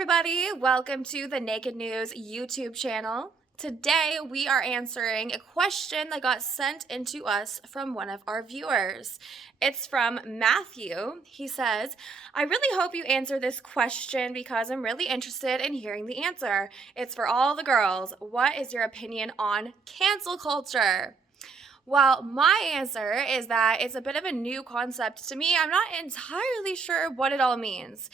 everybody, welcome to the Naked News YouTube channel. Today we are answering a question that got sent in to us from one of our viewers. It's from Matthew. He says, I really hope you answer this question because I'm really interested in hearing the answer. It's for all the girls. What is your opinion on cancel culture? Well, my answer is that it's a bit of a new concept to me. I'm not entirely sure what it all means,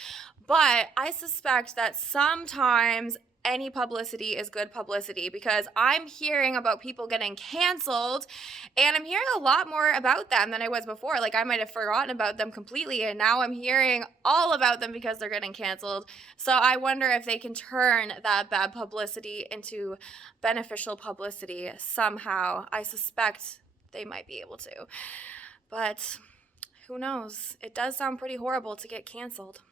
but I suspect that sometimes any publicity is good publicity because I'm hearing about people getting canceled and I'm hearing a lot more about them than I was before. Like, I might have forgotten about them completely and now I'm hearing all about them because they're getting canceled. So I wonder if they can turn that bad publicity into beneficial publicity somehow. I suspect they might be able to, but who knows? It does sound pretty horrible to get canceled.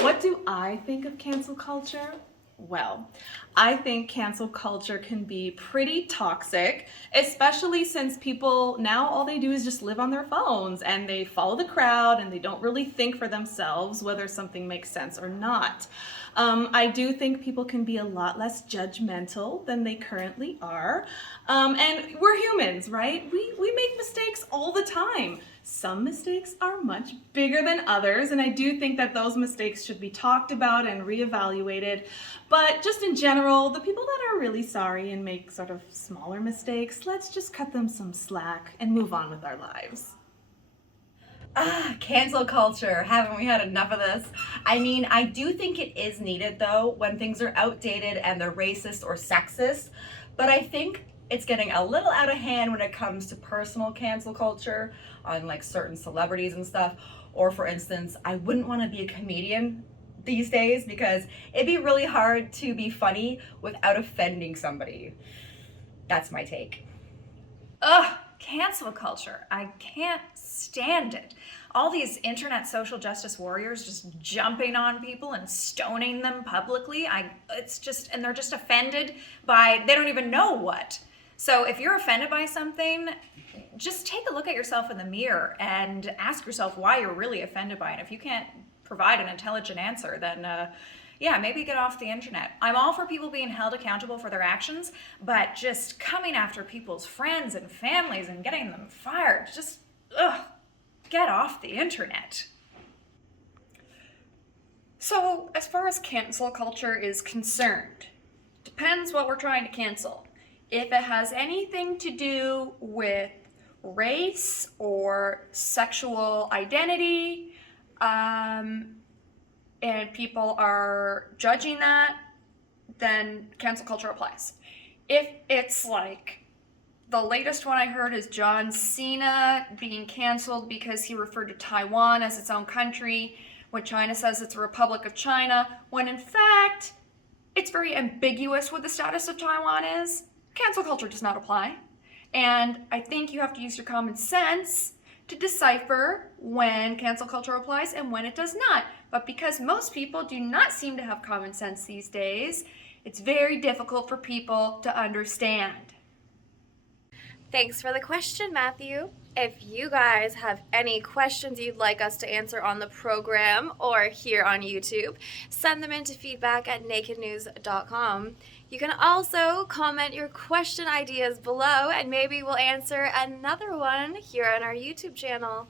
What do I think of cancel culture? Well, I think cancel culture can be pretty toxic, especially since people now all they do is just live on their phones and they follow the crowd and they don't really think for themselves whether something makes sense or not. I do think people can be a lot less judgmental than they currently are. And we're humans, right? We make mistakes all the time. Some mistakes are much bigger than others, and I do think that those mistakes should be talked about and reevaluated. But just in general, the people that are really sorry and make sort of smaller mistakes, let's just cut them some slack and move on with our lives. Cancel culture. Haven't we had enough of this? I mean, I do think it is needed though when things are outdated and they're racist or sexist, but I think it's getting a little out of hand when it comes to personal cancel culture on like certain celebrities and stuff. Or for instance, I wouldn't want to be a comedian these days because it'd be really hard to be funny without offending somebody. That's my take. Ugh, cancel culture. I can't stand it. All these internet social justice warriors just jumping on people and stoning them publicly. And they're just offended by, they don't even know what. So if you're offended by something, just take a look at yourself in the mirror and ask yourself why you're really offended by it. If you can't provide an intelligent answer, then yeah, maybe get off the internet. I'm all for people being held accountable for their actions, but just coming after people's friends and families and getting them fired, just, get off the internet. So, as far as cancel culture is concerned, depends what we're trying to cancel. If it has anything to do with race or sexual identity, and people are judging that, then cancel culture applies. If it's like, the latest one I heard is John Cena being canceled because he referred to Taiwan as its own country, when China says it's a Republic of China, when in fact, it's very ambiguous what the status of Taiwan is. Cancel culture does not apply. And I think you have to use your common sense to decipher when cancel culture applies and when it does not. But because most people do not seem to have common sense these days, it's very difficult for people to understand. Thanks for the question, Matthew. If you guys have any questions you'd like us to answer on the program or here on YouTube, send them in to feedback@nakednews.com. You can also comment your question ideas below and maybe we'll answer another one here on our YouTube channel.